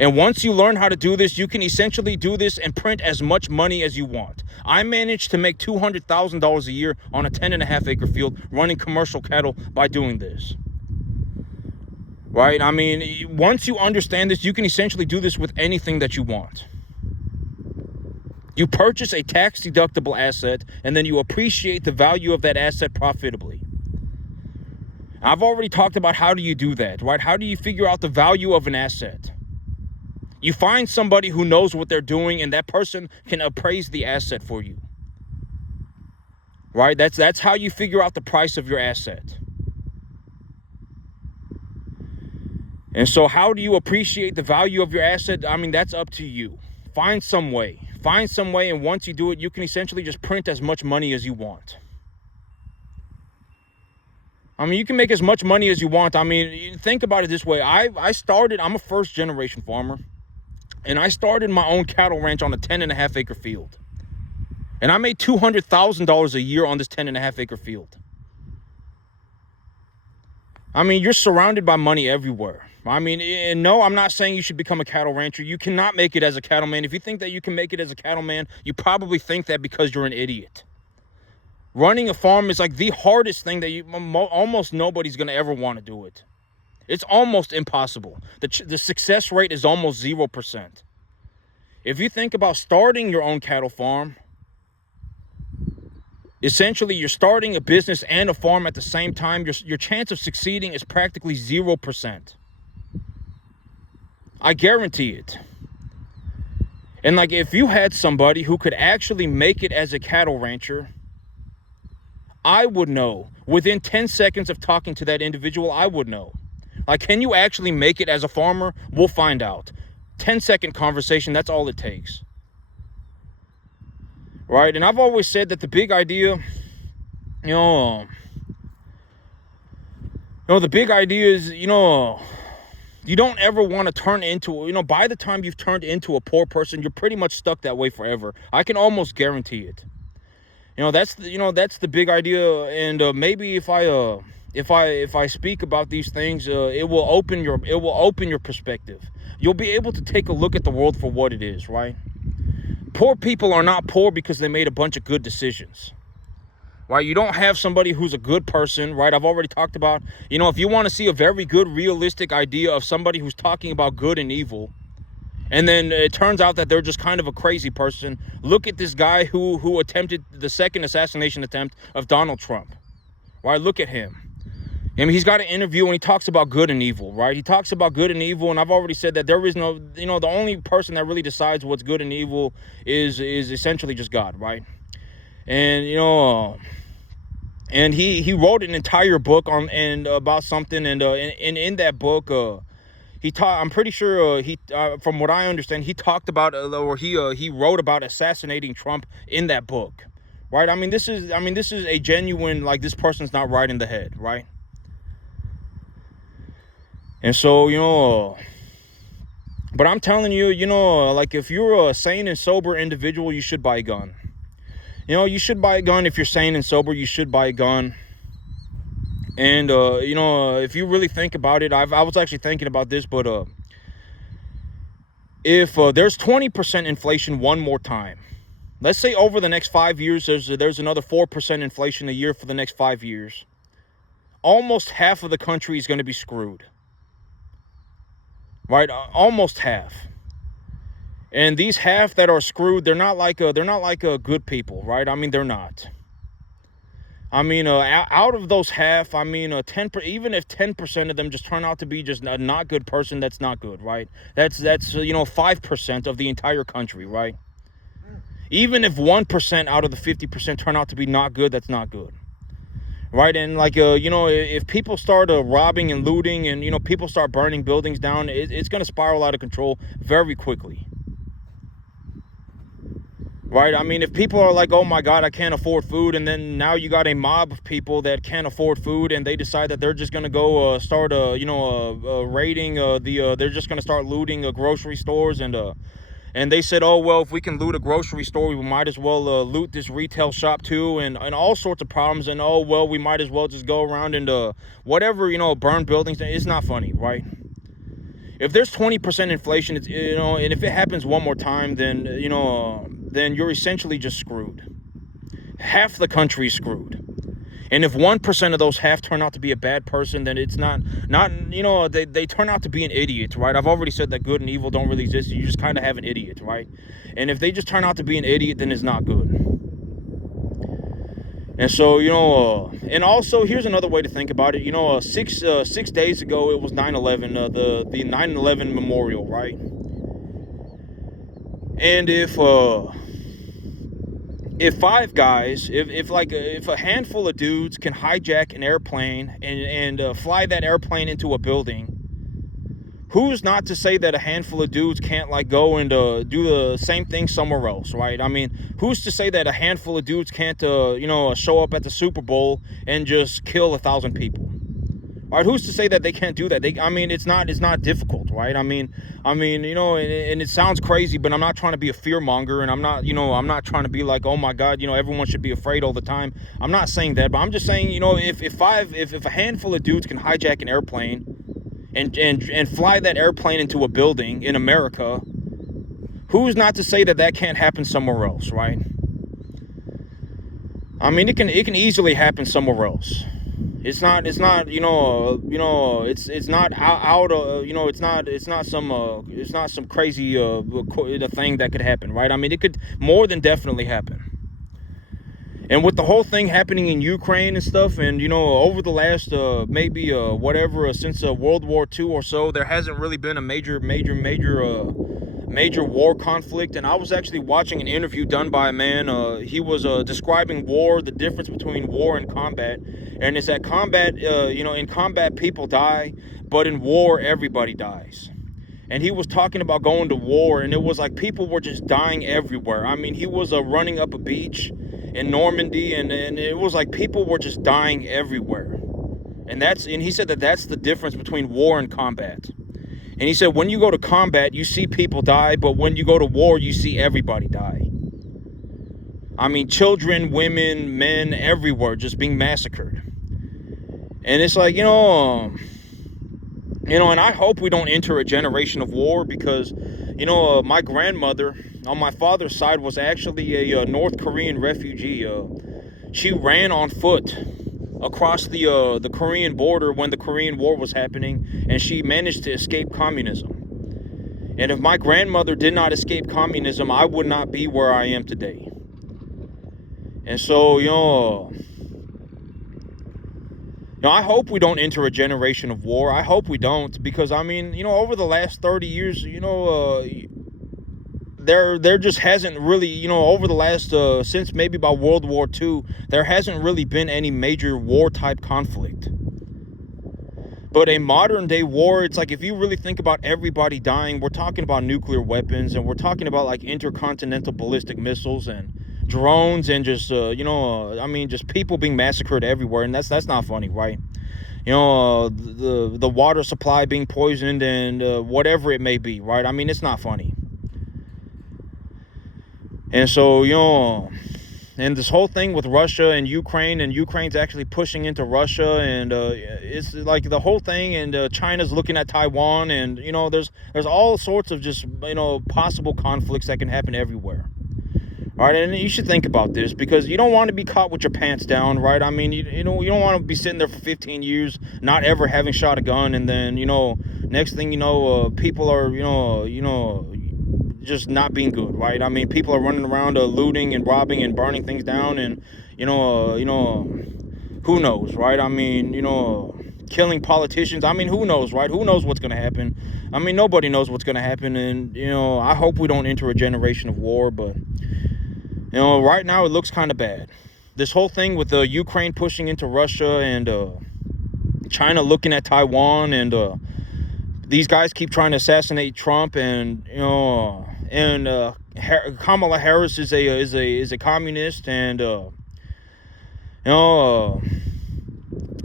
And once you learn how to do this, you can essentially do this and print as much money as you want. I managed to make $200,000 a year on a 10.5-acre field running commercial cattle by doing this. Right? I mean, once you understand this, you can essentially do this with anything that you want. You purchase a tax-deductible asset, and then you appreciate the value of that asset profitably. I've already talked about how do you do that, right? How do you figure out the value of an asset? You find somebody who knows what they're doing, and that person can appraise the asset for you. Right? That's how you figure out the price of your asset. And so how do you appreciate the value of your asset? I mean, that's up to you. Find some way. Find some way, and once you do it, you can essentially just print as much money as you want. I mean, you can make as much money as you want. I mean, think about it this way. I'm a first generation farmer. And I started my own cattle ranch on a 10.5-acre field. And I made $200,000 a year on this 10.5-acre field. I mean, you're surrounded by money everywhere. I mean, and no, I'm not saying you should become a cattle rancher. You cannot make it as a cattleman. If you think that you can make it as a cattleman, you probably think that because you're an idiot. Running a farm is like the hardest thing that almost nobody's going to ever want to do it. It's almost impossible. The success rate is almost 0%. If you think about starting your own cattle farm, essentially you're starting a business and a farm at the same time. Your chance of succeeding is practically 0%. I guarantee it. And like, if you had somebody who could actually make it as a cattle rancher, I would know. Within 10 seconds of talking to that individual, I would know. Like, can you actually make it as a farmer? We'll find out. 10-second conversation, that's all it takes. Right? And I've always said that the big idea, the big idea is, you don't ever want to turn into, by the time you've turned into a poor person, you're pretty much stuck that way forever. I can almost guarantee it. That's the big idea. And maybe if I speak about these things, it will open your perspective. You'll be able to take a look at the world for what it is, right? Poor people are not poor because they made a bunch of good decisions, right? You don't have somebody who's a good person, right? I've already talked about, if you want to see a very good, realistic idea of somebody who's talking about good and evil, and then it turns out that they're just kind of a crazy person, look at this guy who attempted the second assassination attempt of Donald Trump, right? Look at him. I mean, he's got an interview and he talks about good and evil, right? He talks about good and evil, and I've already said that there is no, the only person that really decides what's good and evil is essentially just God, right? And and he wrote an entire book on about something, and in that book, I'm pretty sure from what I understand, he talked about or he wrote about assassinating Trump in that book, right? I mean, this is a genuine, like, this person's not right in the head, right? And so, but I'm telling you, like, if you're a sane and sober individual, you should buy a gun. You should buy a gun. If you're sane and sober, you should buy a gun. And, if you really think about it, I was actually thinking about this, but if there's 20% inflation one more time, let's say over the next 5 years, there's another 4% inflation a year for the next 5 years, almost half of the country is going to be screwed. Right, almost half. And these half that are screwed, they're not like good people, right? I mean, they're not. I mean, out of those half, I mean, even if 10% of them just turn out to be just a not good person, that's not good, right? That's 5% of the entire country, right? Even if 1% out of the 50% turn out to be not good, that's not good. Right, and like, if people start robbing and looting, and, people start burning buildings down, it's going to spiral out of control very quickly. Right, I mean, if people are like, oh my God, I can't afford food, and then now you got a mob of people that can't afford food, and they decide that they're just going to go start, raiding, they're just going to start looting grocery stores, and they said, oh, well, if we can loot a grocery store, we might as well loot this retail shop too, and all sorts of problems. And, oh, well, we might as well just go around and whatever, burn buildings. It's not funny, right? If there's 20% inflation, it's, and if it happens one more time, then, then you're essentially just screwed. Half the country is screwed. And if 1% of those half turn out to be a bad person, then it's not they turn out to be an idiot, right? I've already said that good and evil don't really exist. You just kind of have an idiot, right? And if they just turn out to be an idiot, then it's not good. And so, and also, here's another way to think about it. 6 days ago, it was 9/11, the 9/11 memorial, right? And if five guys, if a handful of dudes can hijack an airplane and fly that airplane into a building, who's not to say that a handful of dudes can't go and do the same thing somewhere else, right? I mean, who's to say that a handful of dudes can't show up at the Super Bowl and just kill 1,000 people? All right, who's to say that they can't do that? It's not difficult, right? I mean, and it sounds crazy, but I'm not trying to be a fear monger, and I'm not trying to be like, oh my God, everyone should be afraid all the time. I'm not saying that, but I'm just saying, if a handful of dudes can hijack an airplane and fly that airplane into a building in America, who's not to say that can't happen somewhere else, right? I mean, it can easily happen somewhere else. It's not it's not some crazy thing that could happen, right? I mean, it could more than definitely happen. And with the whole thing happening in Ukraine and stuff, and over the last since World War II or so, there hasn't really been a major war conflict. And I was actually watching an interview done by a man. He was describing war, the difference between war and combat. And it's that combat, in combat people die, but in war everybody dies. And he was talking about going to war, and it was like people were just dying everywhere. I mean, he was running up a beach in Normandy, and it was like people were just dying everywhere. And he said that's the difference between war and combat. And he said, when you go to combat, you see people die, but when you go to war, you see everybody die. I mean, children, women, men, everywhere just being massacred. And it's like, and I hope we don't enter a generation of war, because, My grandmother on my father's side was actually a North Korean refugee. She ran on foot across the Korean border when the Korean War was happening, and she managed to escape communism. And if my grandmother did not escape communism, I would not be where I am today. And so, I hope we don't enter a generation of war. I hope we don't, because I mean, over the last 30 years, there just hasn't really, over the last since maybe about World War II, there hasn't really been any major war type conflict. But a modern day war, it's like, if you really think about everybody dying, we're talking about nuclear weapons, and we're talking about like intercontinental ballistic missiles and drones, and just just people being massacred everywhere. And that's not funny, right? The water supply being poisoned, and whatever it may be, right? I mean, it's not funny. And so, and this whole thing with Russia and Ukraine's actually pushing into Russia, and it's like the whole thing, and China's looking at Taiwan, and there's all sorts of just possible conflicts that can happen everywhere. Right, and you should think about this, because you don't want to be caught with your pants down, right? I mean, you don't want to be sitting there for 15 years not ever having shot a gun, and then next thing people are just not being good, right? I mean, people are running around looting and robbing and burning things down, and who knows, right? I mean, killing politicians. I mean, who knows, right? Who knows what's going to happen? I mean, nobody knows what's going to happen, and I hope we don't enter a generation of war, but right now it looks kind of bad. This whole thing with Ukraine pushing into Russia, and China looking at Taiwan, and these guys keep trying to assassinate Trump, and Kamala Harris is a communist, and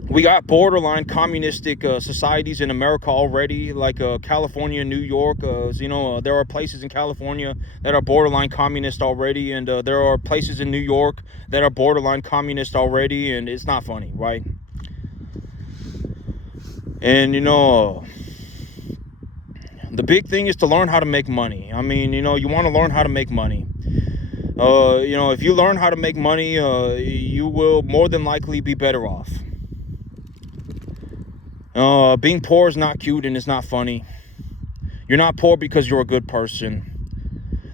we got borderline communistic societies in America already, like California and New York. There are places in California that are borderline communist already, and there are places in New York that are borderline communist already, and it's not funny, right? And the big thing is to learn how to make money. I mean, you want to learn how to make money. If you learn how to make money, you will more than likely be better off. Being poor is not cute, and it's not funny. You're not poor because you're a good person.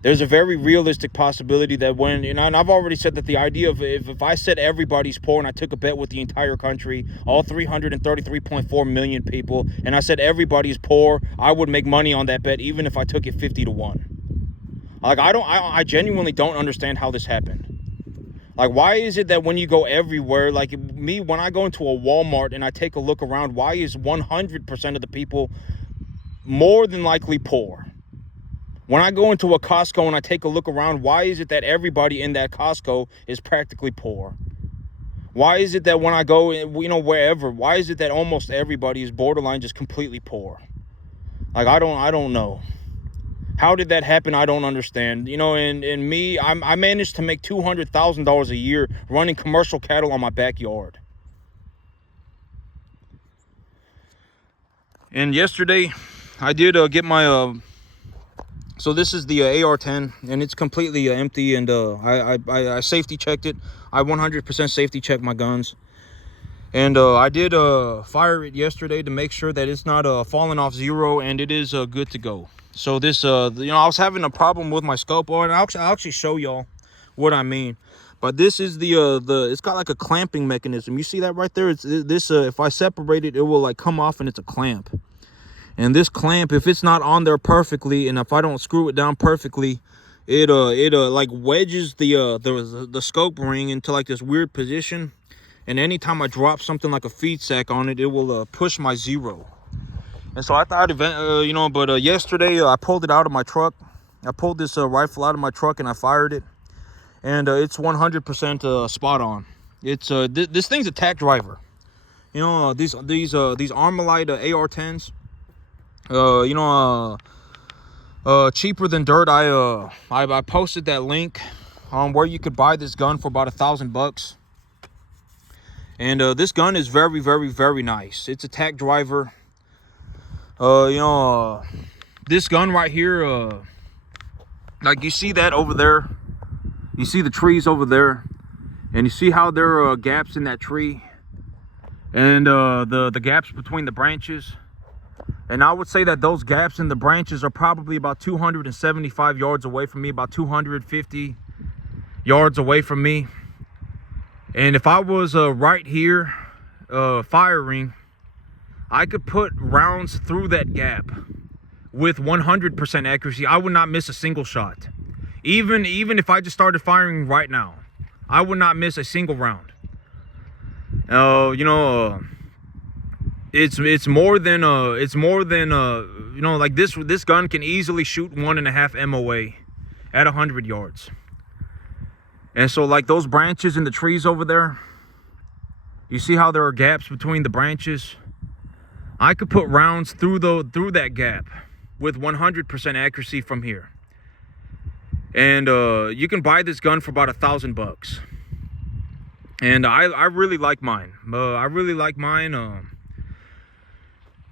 There's a very realistic possibility that when, and I've already said that the idea of if I said everybody's poor, and I took a bet with the entire country, all 333.4 million people, and I said everybody's poor, I would make money on that bet, even if I took it 50-1. Like, I genuinely don't understand how this happened. Like, why is it that when you go everywhere, like me, when I go into a Walmart and I take a look around, why is 100% of the people more than likely poor? When I go into a Costco and I take a look around, why is it that everybody in that Costco is practically poor? Why is it that when I go, wherever, why is it that almost everybody is borderline just completely poor? Like, I don't know. How did that happen? I don't understand. And me, I managed to make $200,000 a year running commercial cattle on my backyard. And yesterday, I did get my so this is the AR-10, and it's completely empty, and I safety checked it. I 100% safety checked my guns. And I did fire it yesterday to make sure that it's not falling off zero, and it is good to go. So this, I was having a problem with my scope, and I'll actually show y'all what I mean. But this is it's got like a clamping mechanism. You see that right there? It's this. If I separate it, it will like come off, and it's a clamp. And this clamp, if it's not on there perfectly, and if I don't screw it down perfectly, it like wedges the scope ring into like this weird position. And anytime I drop something like a feed sack on it, it will push my zero. And so I thought, but yesterday I pulled it out of my truck. I pulled this rifle out of my truck and I fired it, and it's 100% spot on. It's this thing's a tack driver. These Armalite AR-10s. Cheaper than dirt. I posted that link on where you could buy this gun for about $1,000. And this gun is very, very, very nice. It's a tack driver. The this gun right here, like you see that over there, you see the trees over there, and you see how there are gaps in that tree, and the gaps between the branches. And I would say that those gaps in the branches are probably about 275 yards away from me, about 250 yards away from me. And if I was right here firing, I could put rounds through that gap with 100% accuracy. I would not miss a single shot. Even if I just started firing right now, I would not miss a single round. You know, it's more than you know, like this gun can easily shoot 1.5 MOA at 100 yards. And so, like those branches in the trees over there, you see how there are gaps between the branches? I could put rounds through that gap with 100% accuracy from here. And you can buy this gun for about $1,000 and I really like mine. I really like mine.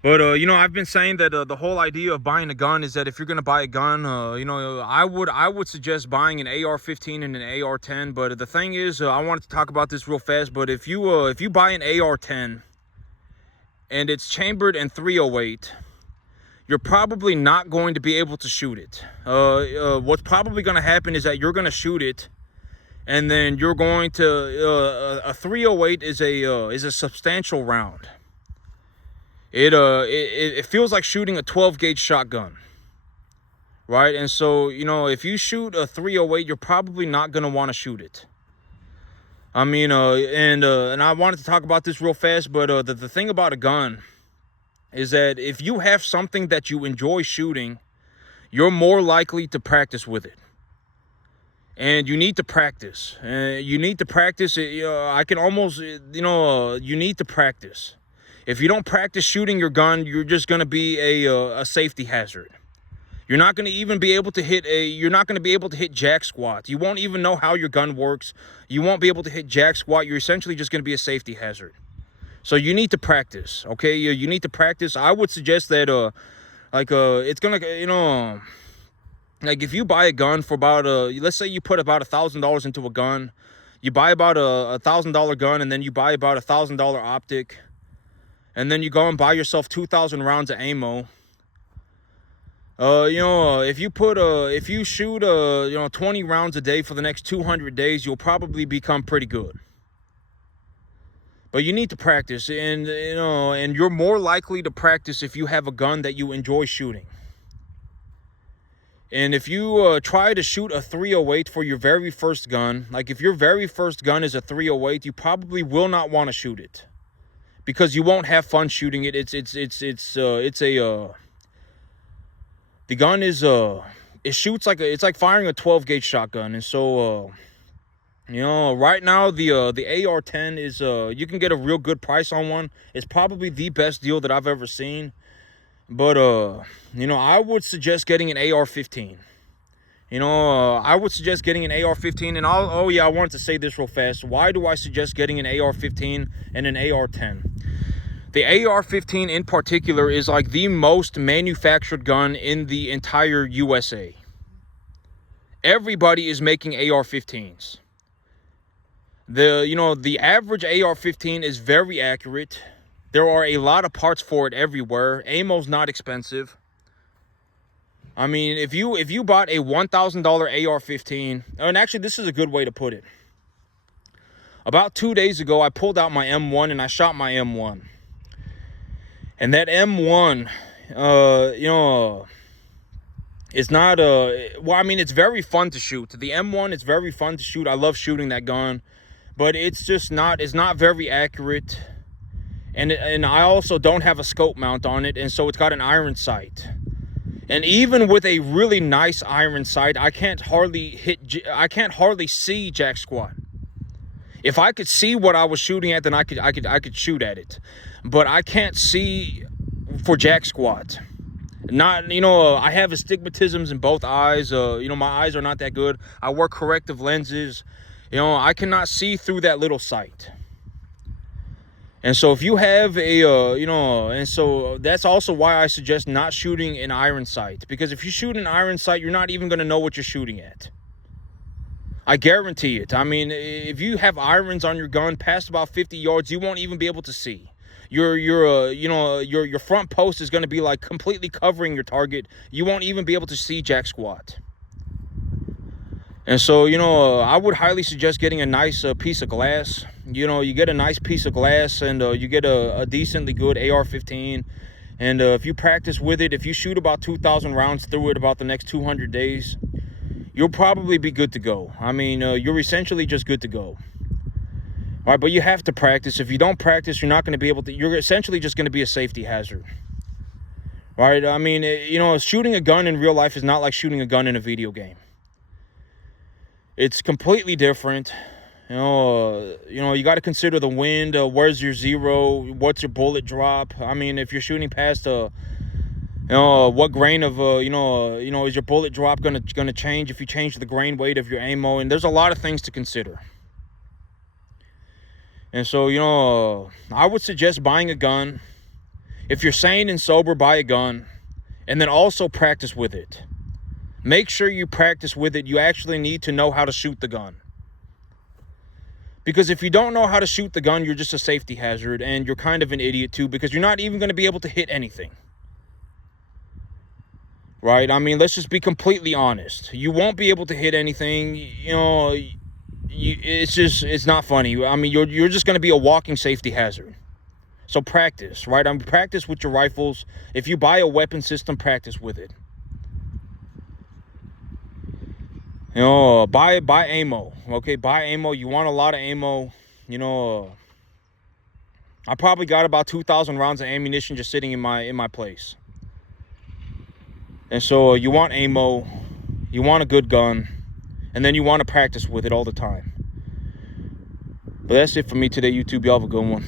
But you know, I've been saying that the whole idea of buying a gun is that if you're gonna buy a gun, you know, I would suggest buying an AR-15 and an AR-10. But the thing is, I wanted to talk about this real fast. But if you buy an AR-10 and it's chambered in .308, you're probably not going to be able to shoot it. What's probably going to happen is that you're going to shoot it, and then you're going to a .308 is a substantial round. It feels like shooting a 12 gauge shotgun, right? And so, you know, if you shoot a .308, you're probably not going to want to shoot it. I mean, and I wanted to talk about this real fast, but the thing about a gun is that if you have something that you enjoy shooting, you're more likely to practice with it. And you need to practice. You need to practice. I can almost, you know, you need to practice. If you don't practice shooting your gun, you're just going to be a safety hazard. You're not going to even be able to hit jack squat. You won't even know how your gun works. You won't be able to hit jack squat. You're essentially just going to be a safety hazard. So you need to practice, okay? You need to practice. I would suggest that, it's going to, you know, like if you buy a gun for about, let's say you put about $1,000 into a gun. You buy about a $1,000 gun, and then you buy about $1,000 optic. And then you go and buy yourself 2,000 rounds of ammo. You know, if you shoot, you know, 20 rounds a day for the next 200 days, you'll probably become pretty good. But you need to practice, and you know, and you're more likely to practice if you have a gun that you enjoy shooting. And if you try to shoot a .308 for your very first gun, like if your very first gun is a .308, you probably will not want to shoot it, because you won't have fun shooting it. The gun is it shoots like it's like firing a 12 gauge shotgun. And so you know, right now the AR-10 is you can get a real good price on one. It's probably the best deal that I've ever seen. But you know, I would suggest getting an AR-15. You know, I would suggest getting an AR-15. And oh yeah, I wanted to say this real fast. Why do I suggest getting an AR-15 and an AR-10? The AR-15 in particular is like the most manufactured gun in the entire USA. Everybody is making AR-15s. The average AR-15 is very accurate. There are a lot of parts for it everywhere. Ammo's not expensive. I mean, if you bought a $1,000 AR-15, and actually this is a good way to put it. About 2 days ago, I pulled out my M1 and I shot my M1. And that M1, you know, it's not well, I mean, it's very fun to shoot. The M1 is very fun to shoot. I love shooting that gun, but it's not very accurate. And I also don't have a scope mount on it, and so it's got an iron sight. And even with a really nice iron sight, I can't hardly see jack squat. If I could see what I was shooting at, then I could shoot at it. But I can't see for jack squat. Not, you know, I have astigmatisms in both eyes. You know, my eyes are not that good. I wear corrective lenses. You know, I cannot see through that little sight. And so if you have a, and so that's also why I suggest not shooting an iron sight. Because if you shoot an iron sight, you're not even going to know what you're shooting at. I guarantee it. I mean, if you have irons on your gun past about 50 yards, you won't even be able to see. Your front post is going to be like completely covering your target. You won't even be able to see jack squat. And so, I would highly suggest getting a nice piece of glass. You get a nice piece of glass, and you get a decently good AR-15. And if you practice with it, if you shoot about 2,000 rounds through it about the next 200 days, you'll probably be good to go. I mean, you're essentially just good to go. All right, but you have to practice. If you don't practice, you're not going to be able to. You're essentially just going to be a safety hazard. All right, I mean, shooting a gun in real life is not like shooting a gun in a video game. It's completely different. You got to consider the wind. Where's your zero? What's your bullet drop? I mean, if you're shooting past what grain of is your bullet drop gonna change if you change the grain weight of your ammo? And there's a lot of things to consider. And so I would suggest buying a gun. If you're sane and sober, buy a gun, and then also practice with it. Make sure you practice with it. You actually need to know how to shoot the gun. Because if you don't know how to shoot the gun, you're just a safety hazard, and you're kind of an idiot too, because you're not even going to be able to hit anything. Right? I mean, let's just be completely honest. You won't be able to hit anything. It's not funny. I mean, you're just going to be a walking safety hazard. So practice, right? Practice with your rifles. If you buy a weapon system, practice with it. Buy ammo. Okay, buy ammo. You want a lot of ammo. I probably got about 2,000 rounds of ammunition just sitting in my place. And so you want ammo, you want a good gun, and then you want to practice with it all the time. But that's it for me today, YouTube. Y'all have a good one.